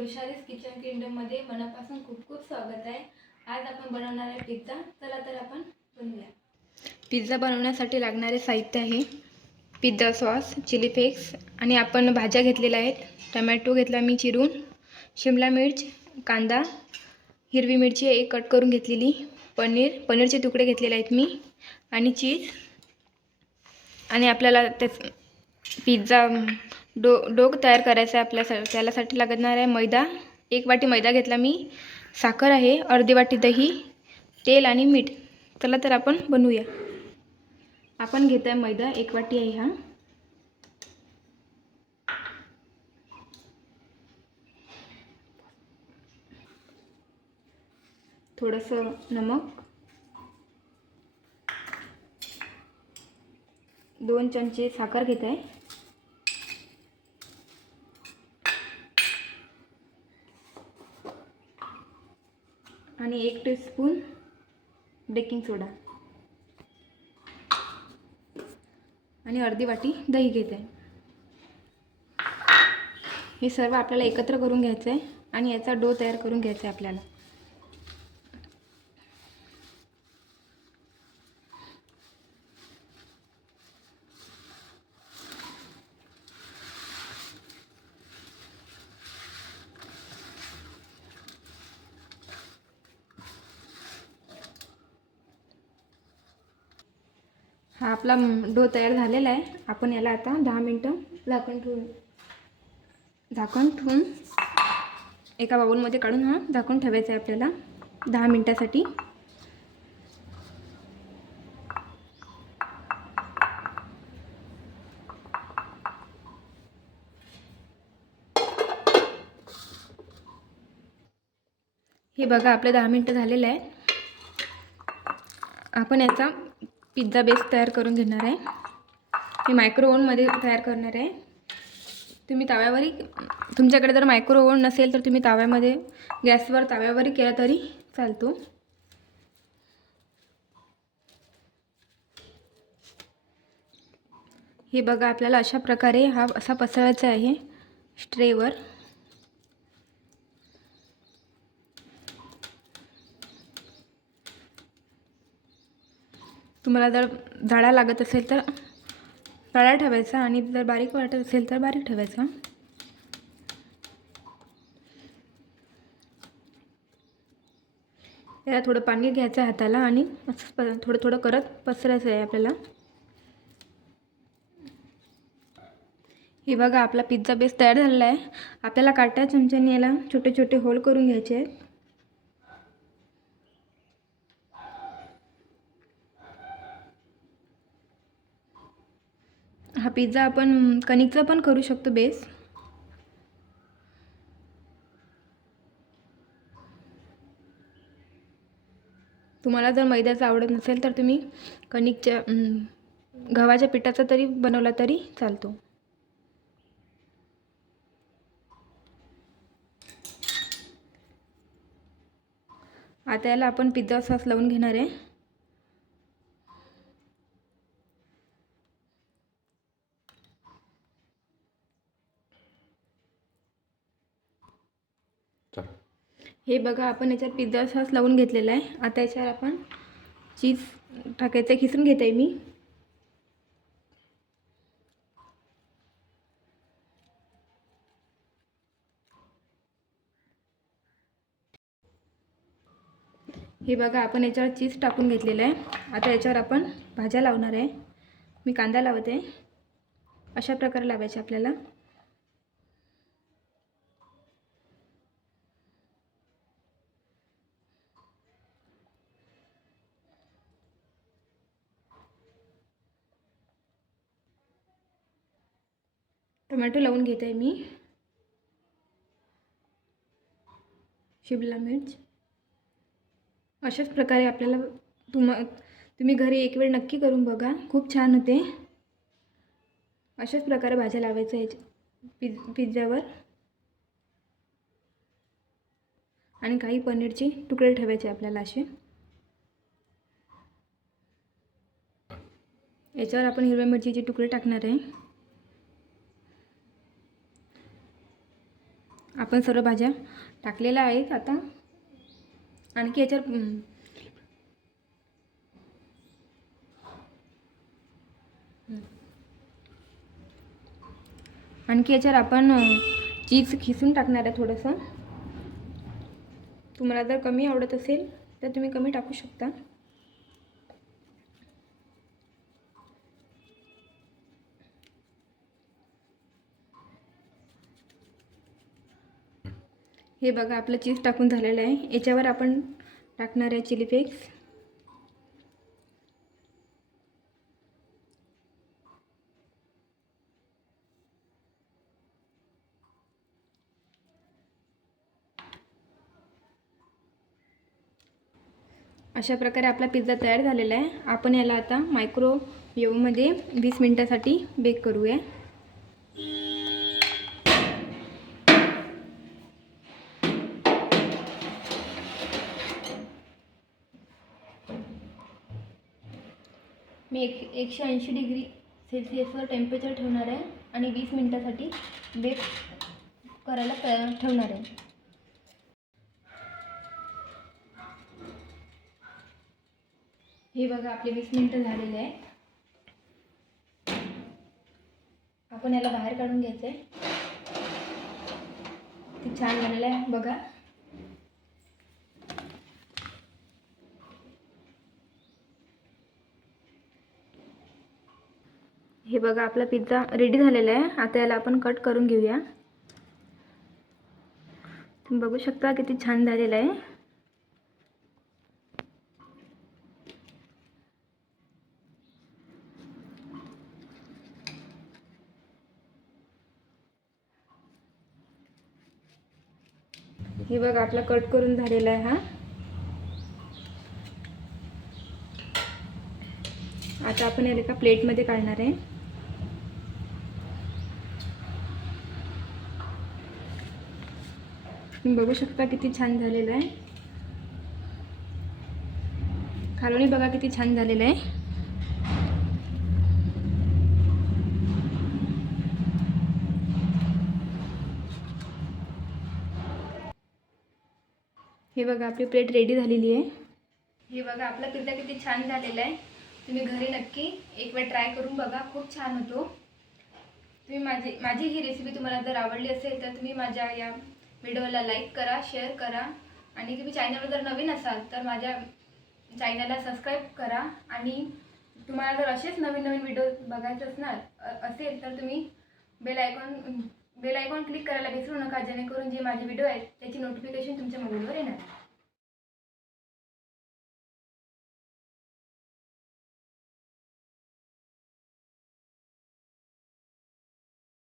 ऋषालीस kitchen किंगडममध्ये मनापासून खूप खूप स्वागत आहे. आज आपण बनवणार आहे पिझ्झा चला तर आपण बनवूया. पिझ्झा बनवण्यासाठी लागणारे साहित्य आहे पिझ्झा सॉस चिली फ्लेक्स आणि आपण भाज्या घेतलेल्या आहेत. टमॅटो घेतला मी चिरून शिमला मिर्च कांदा हिरवी मिरची एक कट करून घेतलेली पनीर पनीरचे तुकडे घेतलेले आहेत मी आणि चीज आणि आपल्याला त्याच पिझ्झा डो डोग तयार करायचा आहे आपल्या त्यालासाठी लागणार आहे मैदा. एक वाटी मैदा घेतला मी. साखर आहे अर्धी वाटी दही तेल आणि मीठ. चला तर आपण बनवूया. आपण घेत आहे मैदा एक वाटी आहे हा. थोडंसं नमक. दोन चमचे साखर घेत आहे आणि एक टीस्पून बेकिंग सोडा आणि अर्धी वाटी दही घेत. आहे हे सर्व आपल्याला एकत्र करून घ्यायचं आहे आणि याचा डो तयार करून घ्यायचा आहे आपल्याला. हा आपला डो तयार झालेला आहे. आपण याला आता दहा मिनटं झाकण ठेवून झाकण ठेवून एका बाउलमध्ये काढून हा झाकून ठेवायचा आहे आपल्याला दहा मिनटासाठी. हे बघा आपले दहा मिनटं झालेलं आहे. आपण याचा पिझ्झा बेस तयार करून घेणार आहे. मी मायक्रो ओव्हनमध्ये तयार करणार आहे. तुम्ही तव्यावरही तुमच्याकडे जर मायक्रो ओव्हन नसेल तर तुम्ही तव्यामध्ये गॅसवर तव्यावरही केला तरी चालतो. हे बघा आपल्याला अशा प्रकारे हा असा पसरायचा आहे स्ट्रेवर. तुम्हाला जर जाडा लागत असेल तर जाडा ठेवायचा आणि जर बारीक वाटत असेल तर बारीक ठेवायचा. याला थोडं पाणी घ्यायचं हाताला आणि असं प थोडं थोडं करत पसरायचं आहे आपल्याला. हे बघा आपला पिझ्झा बेस तयार झालेला आहे. आपल्याला काट्या चमच्याने याला छोटे छोटे होल करून घ्यायचे आहेत. हा पिझ्झा आपण कणिकचा पण करू शकतो बेस तुम्हाला जर मैद्याचं आवडत नसेल तर तुम्ही कणिकच्या गव्हाच्या पिठाचा तरी बनवला तरी चालतो. आता याला आपण पिझ्झा सॉस लावून घेणार आहे. हे बघा आपण याच्यात पिझ्झा सॉस लावून घेतलेला आहे. आता याच्यावर आपण चीज टाकायचं खिसून घेत आहे मी. हे बघा आपण याच्यावर चीज टाकून घेतलेलं आहे. आता याच्यावर आपण भाज्या लावणार आहे. मी कांदा लावत. आहे अशा प्रकारे लावायचे आपल्याला. टोमॅटो लावून घेत आहे मी. शिमला मिर्च. अशाच प्रकारे आपल्याला तुम तुम्ही घरी एक वेळ नक्की करून बघा. खूप छान होते. अशाच प्रकारे भाज्या लावायच्या आहे पिझ पिझ्झावर. आणि काही पनीरचे तुकडे ठेवायचे आपल्याला असे. याच्यावर आपण हिरव्या मिरचीचे तुकडे टाकणार आहे. आपण सर्व भाज्या टाकलेल्या आहेत आता. आणखी याच्यावर आणखी याच्यावर आपण चीज खिसून टाकणार आहे थोडंसं. तुम्हाला जर कमी आवडत असेल तर तुम्ही कमी टाकू शकता. हे बघा आपलं चीज टाकून झालेलं आहे. याच्यावर आपण टाकणार आहे चिली फ्लेक्स. अशा प्रकारे आपला पिझ्झा तयार झालेला आहे. आपण याला आता मायक्रोवेव्हमध्ये वीस मिनटासाठी बेक करूया. मी एक एकशे ऐंशी डिग्री सेल्सिअसवर टेम्परेचर ठेवणार आहे आणि वीस मिनटासाठी बेक करायला तयार ठेवणार आहे. हे बघा आपले वीस मिनटं झालेले आहे. आपण याला बाहेर काढून घ्यायचं आहे ते छान झालेलं आहे बघा. हे बघा आपला पिझ्झा रेडी झालेला आहे. आता याला आपण कट करून घेऊया. तुम्ही बघू शकता किती छान झालेला आहे. हे बघा आपला कट करून झालेला आहे हा. आता आपण याला एका प्लेटमध्ये काढणार आहे. तुम्ही बघू शकता किती छान झालेलं आहे. खालोणी बघा किती छान झालेलं आहे. हे बघा आपली प्लेट रेडी झालेली आहे. हे बघा आपला पिझ्झा किती छान झालेला आहे. तुम्ही घरी नक्की एक वेळ ट्राय करून बघा. खूप छान होतो. तुम्ही माझी माझी ही रेसिपी तुम्हाला जर आवडली असेल तर तुम्ही माझ्या या व्हिडिओला लाईक करा शेअर करा. आणि तुम्ही चॅनलवर जर नवीन असाल तर माझ्या चॅनलला सबस्क्राईब करा. आणि तुम्हाला जर असेच नवीन नवीन व्हिडिओ बघायचे असणार असेल तर तुम्ही bell icon bell icon click करायला विसरू नका. जेणेकरून जे माझे व्हिडिओ आहेत त्याची नोटिफिकेशन तुमच्या मोबाईलवर येणार.